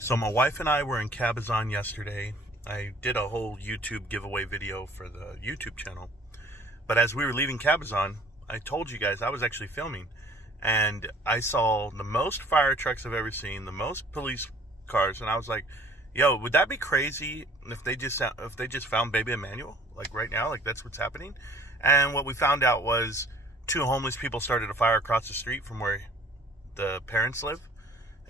So my wife and I were in Cabazon yesterday. I did a whole YouTube giveaway video for the YouTube channel. But as we were leaving Cabazon, I told you guys I was actually filming. And I saw the most fire trucks I've ever seen, the most police cars. And I was like, yo, would that be crazy if they just found baby Emmanuel? Like right now, like that's what's happening. And what we found out was two homeless people started a fire across the street from where the parents live.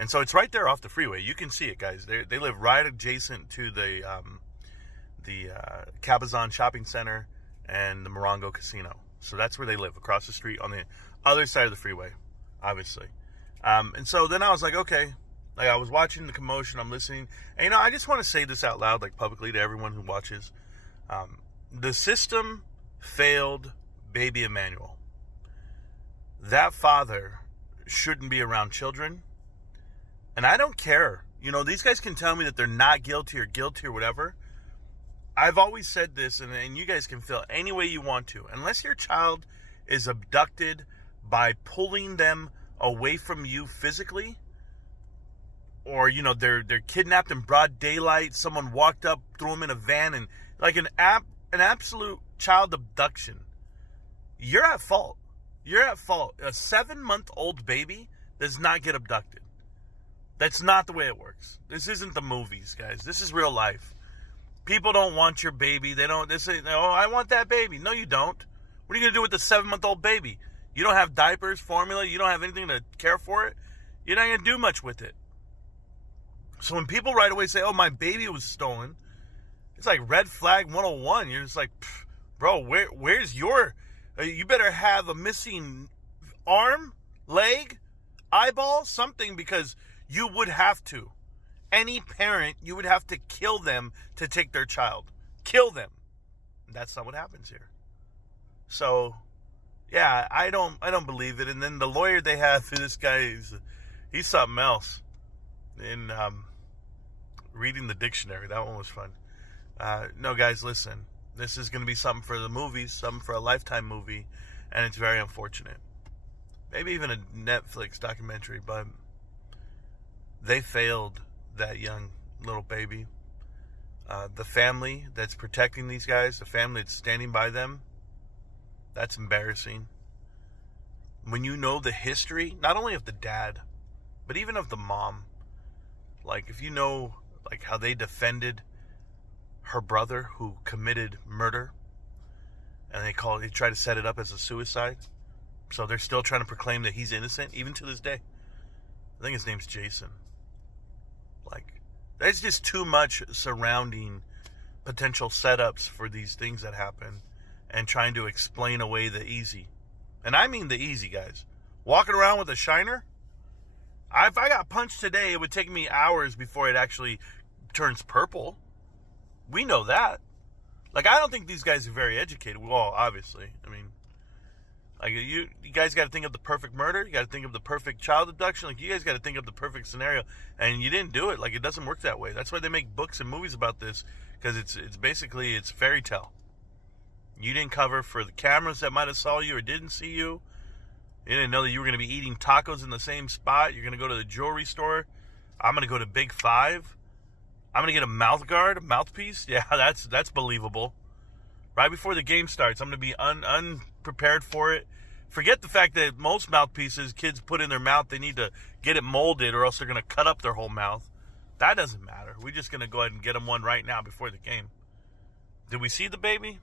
And so it's right there off the freeway. You can see it, guys. They live right adjacent to the Cabazon Shopping Center and the Morongo Casino. So that's where they live, across the street on the other side of the freeway, obviously. And so then I was like, okay. Like I was watching the commotion, I'm listening. And I just want to say this out loud, like publicly to everyone who watches. The system failed baby Emmanuel. That father shouldn't be around children. And I don't care. These guys can tell me that they're not guilty or whatever. I've always said this, and you guys can feel any way you want to. Unless your child is abducted by pulling them away from you physically, or, they're kidnapped in broad daylight, someone walked up, threw them in a van, and like an absolute child abduction, you're at fault. You're at fault. A 7-month-old baby does not get abducted. That's not the way it works. This isn't the movies, guys. This is real life. People don't want your baby. They say, oh, I want that baby. No, you don't. What are you going to do with the 7-month-old baby? You don't have diapers, formula. You don't have anything to care for it. You're not going to do much with it. So when people right away say, oh, my baby was stolen, it's like red flag 101. You're just like, bro, where's your... you better have a missing arm, leg, eyeball, something, because... you would have to. Any parent, you would have to kill them to take their child. Kill them. That's not what happens here. So, yeah, I don't believe it. And then the lawyer they have for this guy, he's something else. And reading the dictionary, that one was fun. No, guys, listen. This is going to be something for the movies, something for a Lifetime movie, and it's very unfortunate. Maybe even a Netflix documentary, but... they failed that young little baby. The family that's protecting these guys, the family that's standing by them, that's embarrassing. When you know the history, not only of the dad, but even of the mom, like if you know like how they defended her brother who committed murder, and they try to set it up as a suicide, so they're still trying to proclaim that he's innocent, even to this day. I think his name's Jason. Like, there's just too much surrounding potential setups for these things that happen and trying to explain away the easy. And I mean the easy, guys. Walking around with a shiner? If I got punched today, it would take me hours before it actually turns purple. We know that. Like, I don't think these guys are very educated. Well, obviously. I mean... like, you guys got to think of the perfect murder. You got to think of the perfect child abduction. Like, you guys got to think of the perfect scenario. And you didn't do it. Like, it doesn't work that way. That's why they make books and movies about this. Because it's basically fairy tale. You didn't cover for the cameras that might have saw you or didn't see you. You didn't know that you were going to be eating tacos in the same spot. You're going to go to the jewelry store. I'm going to go to Big Five. I'm going to get a mouth guard, a mouthpiece. Yeah, that's believable. Right before the game starts, I'm going to be unprepared for it. Forget the fact that most mouthpieces kids put in their mouth, they need to get it molded or else they're going to cut up their whole mouth. That doesn't matter. We're just going to go ahead and get them one right now before the game. Did we see the baby?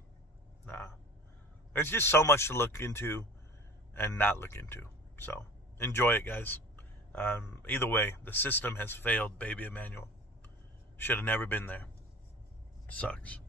Nah. There's just so much to look into and not look into. So, enjoy it, guys. Either way, the system has failed baby Emmanuel. Should have never been there. Sucks.